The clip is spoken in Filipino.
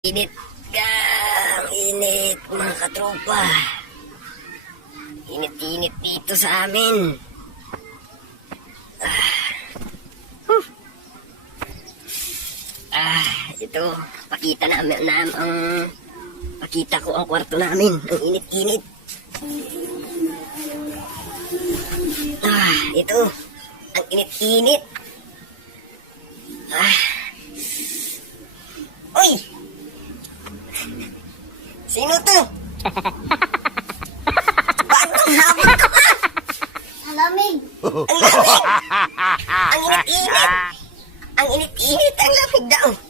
Init gang, init mga katropa. Init-init dito sa amin. Ito, pakita ko ang kwarto namin. Ang init-init. Ito, ang init-init. Uy! Sino to? Bagong habang ka pa! Ang lamig. Ang lamig! Ang init-init! Ang init-init! Ang lamig daw!